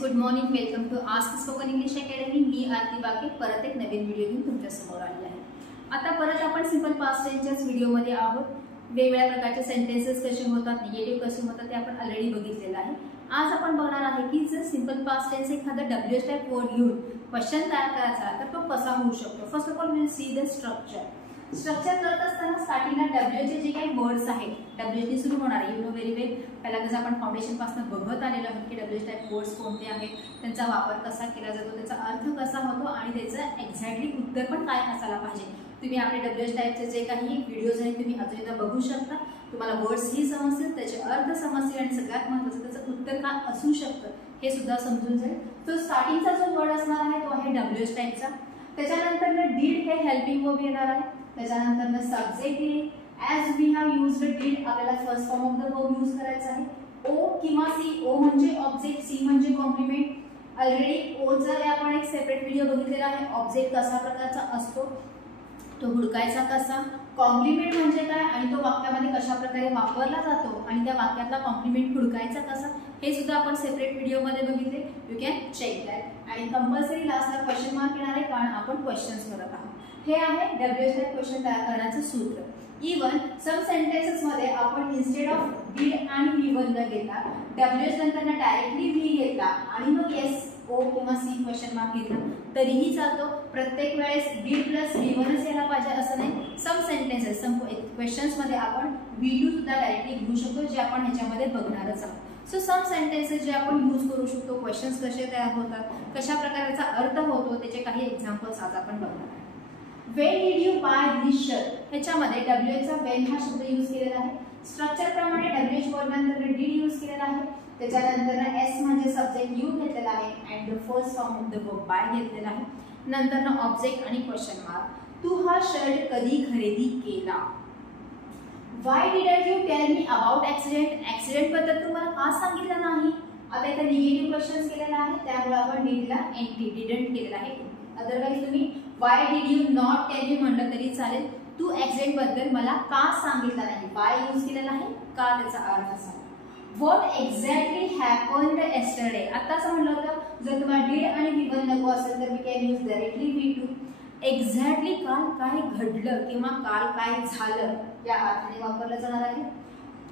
Good morning. Welcome to ask spoken English academy. मी आरती बाके परत एक नवीन व्हिडिओ घेऊन तुमच्या समोर आली आहे. आता परत आपण सिंपल पास्ट टेन्सच्या व्हिडिओमध्ये आहोत. वेगवेगळ्या प्रकारचे सेंटेन्सेस कसे होतात, निगेटिव्ह कसे होतात ते आपण ऑलरेडी बघितलेलं आहे. आज आपण बघणार आहे की जर सिंपल पास्ट टेन्स एखादा WH टाइप वर्ड घेऊन क्वेश्चन तयार करायचा तर तो कसा होऊ शकतो. First of all will see the structure. Structure करत असताना स्टार्टिंगला डब्ल्यूचे जे काही वर्ड्स आहेत, डब्ल्यूने सुरू होणार आहे. यू नो व्हेरी वेल. पहिला जसं आपण फाउंडेशन पासून बघत आलेलो आहोत की डब्ल्यूचे टाइप वर्ड्स कोणते आहेत, त्यांचा वापर कसा केला जातो, त्याचा अर्थ कसा होतो आणि त्याचं एक्झॅक्टली उत्तर पण काय असायला पाहिजे. तुम्ही आपले डब्ल्यूएच टाइपचे जे काही व्हिडिओज आहेत तुम्ही अजून एकदा बघू शकता. तुम्हाला वर्ड्स ही समजतील, त्याचे अर्थ समजतील आणि सगळ्यात महत्त्वाचं त्याचं उत्तर काय असू शकतं हे सुद्धा समजून जाईल. तो स्टार्टिंगचा जो वर्ड असणार आहे तो आहे डब्ल्यूएच टाइपचा. त्याच्यानंतर डीड हे हेल्पिंग वर्ब येणार आहे. त्याच्यानंतर सब्जेक्ट येईल. As we have used did आपल्याला first form of the verb use करायचा आहे. ओ किंवा सी. ओ म्हणजे ऑब्जेक्ट, सी म्हणजे कॉम्प्लिमेंट. ऑलरेडी ओचा आपण एक सेपरेट व्हिडिओ बघितलेला आहे. ऑब्जेक्ट कसा प्रकारचा असतो, तो हुडकायचा कसा, कॉम्प्लिमेंट म्हणजे काय आणि तो वाक्यामध्ये कशा प्रकारे वापरला जातो आणि त्या वाक्यातला कॉम्प्लिमेंट हुडकायचा कसा हे सुद्धा आपण सेपरेट व्हिडिओमध्ये बघितले. You can check that. आणि कंपल्सरी लास्टला क्वेश्चन मार्क येणार आहे कारण आपण क्वेश्चन्स करत आहोत. हे आहे डब्ल्यूएच टाइप क्वेश्चन तयार करण्याचं सूत्र. इवन सम सेंटेन्सेस मध्ये आपण इन्स्टेड ऑफ डीड आणि V1 न घेता डब्ल्यूएच नंतर डायरेक्टली V घेतला आणि मग येस ओ किंवा सी क्वेश्चन मार्क घेतला तरीही चालतो. प्रत्येक वेळेस डीड प्लस V1च यायला पाहिजे असं नाही. सम सेंटेन्सेस, सम क्वेश्चन्स मध्ये आपण V2 सुद्धा डायरेक्टली घेऊ शकतो, जे आपण ह्याच्यामध्ये बघणारच आहोत. सो सम सेंटेन्सेस जे आपण यूज करू शकतो, क्वेश्चन्स कसे तयार होतात, कशा प्रकारचा अर्थ होतो, त्याचे काही एक्झाम्पल्स आज आपण बघणार आहोत. When did you buy this shirt? ह्याच्यामध्ये WH चा when हा शब्द यूज केलेला आहे. स्ट्रक्चर प्रमाणे WH वर्ड नंतर did यूज केलेला आहे. त्याच्यानंतर S म्हणजे सब्जेक्ट यू घेतलेला आहे and the first form of the verb bye घेतलेला आहे. नंतर ऑब्जेक्ट आणि क्वेश्चन मार्क. तू हा शर्ट कधी खरेदी केला. Why didn't you tell me about accident? Accident बद्दल तुम्हाला का सांगितलं नाही. आता इथे निगेटिव्ह क्वेश्चन्स केलेला आहे त्यामुळे आपण did ला NT डिडंट केलेला आहे. अदरवाइज तुम्ही why did you not tell me म्हटलं तरी चालेल. तू ऍक्सिडेंट बद्दल मला का सांगितलं नाही. वाय यूज केलेला आहे, का त्याचा अर्थ असा. What exactly happened yesterday. आताच म्हटलं होतं जर तुम्हाला डीड आणि V1 नको असेल तर we can use directly V2. Exactly काल काय घडलं किंवा काल काय झालं या अर्थाने वापरलं जाणार आहे.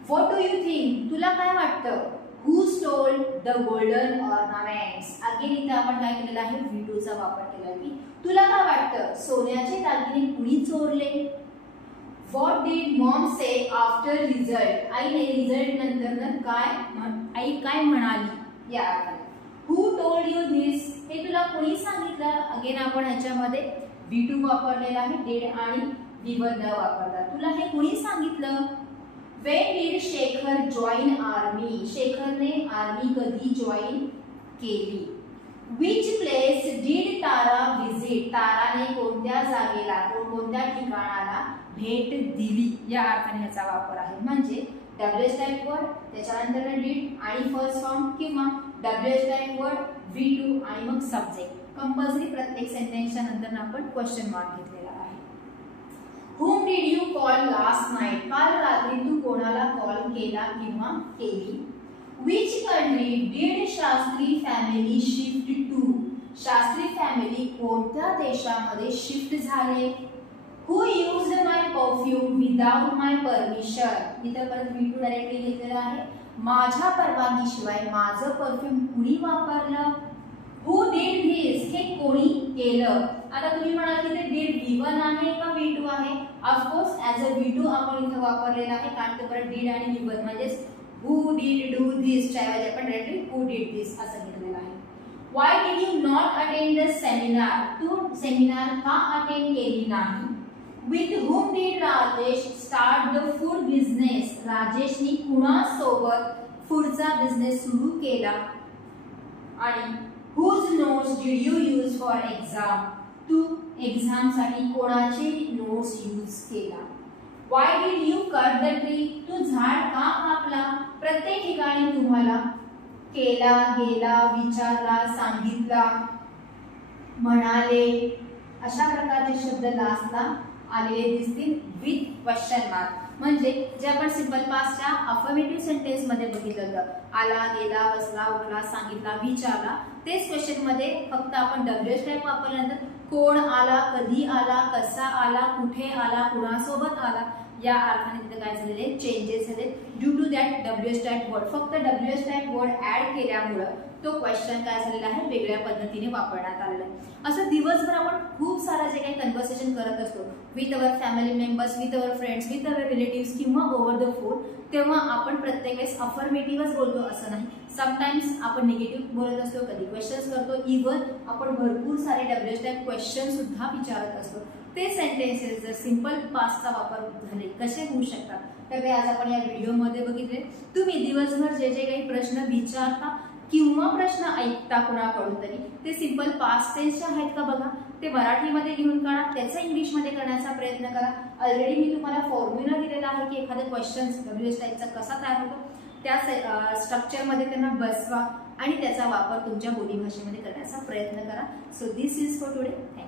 What do you think. तुला काय वाटतं. Who stole the golden ornaments? Again इथे आपण काय केलेलं आहे, V2 चा वापर केला आहे. तुला काय वाटतं सोन्याचे दागिने कुणी चोरले. What did mom say after result? आईने रिझल्ट नंतर काय आई काय म्हणाली या अर्थाने. Who told you this? हे तुला कोणी सांगितलं. अगेन आपण ह्याच्यामध्ये V2 वापरलेला आहे, did आणि V1 न वापरता. तुला हे कोणी सांगितलं. When did Shekhar join army? शेखरने आर्मी कधी जॉईन केली. Which place did Tara visit? ताराने कोणत्या जागेला कोणत्या ठिकाणाला भेट दिली या अर्थाने ह्याचा वापर आहे. म्हणजे WH टाइप वर्ड त्याच्यानंतर did आणि फर्स्ट फॉर्म किंवा WH टाइप वर्ड V2 आणि मग सब्जेक्ट. कंपल्सरी प्रत्येक सेंटेन्सच्या नंतर आपण क्वेश्चन मार्क घेतलेला आहे. Whom did you call last night? काल रात्री तू कोणाला कॉल केला किंवा केली. Which country did Shastri family shift to? Shastri family कोणत्या देशामध्ये शिफ्ट झाले. Who used my perfume without my permission? इथे परत V2 डायरेक्टली घेतलेला आहे. माझ्या परवानगीशिवाय माझं परफ्यूम कुणी वापरलं. Who did this? हे कोणी केलं. आता तुम्ही म्हणाल की ते did V1 आहे का V2 आहे. ऑफकोर्स ऍज अ V2 आपण इथे वापरलेला आहे कारण ते परत did आणि V1 म्हणजे who did do this च्या ऐवजी आपण डायरेक्टली who did this असं घेतलेलं आहे. Why did you not attend the seminar? तू सेमिनार का अटेंड केली नाही. With whom did Rajesh start the food business? राजेशनी कुणासोबत फूडचा बिझनेस सुरू केला. आणि Whose notes did you use for exam? तू एक्झाम साठी कोणाचे नोट्स यूज केला. Why did you cut the tree? तू झाड का कापला. प्रत्येक ठिकाणी तुम्हाला केला, गेला, विचारला, सांगितला, म्हणाले अशा प्रकारचे शब्द लास्टला आलेले दिसतील विथ क्वेश्चन मार्क. म्हणजे जे आपण सिंपल पास्टच्या अफर्मेटिव्ह सेंटेन्स मध्ये बघितलं होतं, आला, गेला, बसला, उठला, सांगितला, विचारला, तेच क्वेश्चन मध्ये फक्त आपण WH टाईप वापरल्यानंतर कोण आला, कधी आला, कसा आला, कुठे आला, कुणासोबत आला, या अर्थाने तिथे काय झालेले चेंजेस झाले. Due to that WH type word, फक्त WH टाईप वर्ड ऍड केल्यामुळे तो क्वेश्चन काय झालेला आहे वेगळ्या पद्धतीने वापरण्यात आलेला आहे. असं दिवसभर आपण खूप सारा जे काही कन्व्हर्सेशन करत असतो with our family members, with our friends, with our relatives किंवा ओव्हर द फोन, तेव्हा आपण प्रत्येक वेळेस अफर्मेटिव्हच बोलतो असं नाही. समटाइम्स आपण निगेटिव्ह बोलत असतो, कधी क्वेश्चन्स करतो, इव्हन आपण भरपूर सारे WH टाईप क्वेश्चन सुद्धा विचारत असतो. ते सेंटेन्सेस जर सिंपल पास्टचा वापर झाले कसे होऊ शकतात तर ते आज आपण या व्हिडिओमध्ये बघितले. तुम्ही दिवसभर जे जे काही प्रश्न विचारता किंवा प्रश्न ऐकता कोणाकडून तरी ते सिंपल पास्ट टेन्सचे आहेत का बघा, ते मराठीमध्ये लिहून काढा, त्याचा इंग्लिशमध्ये करण्याचा प्रयत्न करा. ऑलरेडी मी तुम्हाला फॉर्म्युला दिलेला आहे की एखादा क्वेश्चन WH टाईपचा कसा तयार होतो त्या स्ट्रक्चरमध्ये त्यांना बसवा आणि त्याचा वापर तुमच्या बोलीभाषेमध्ये करण्याचा प्रयत्न करा. So this is for today. Thank you.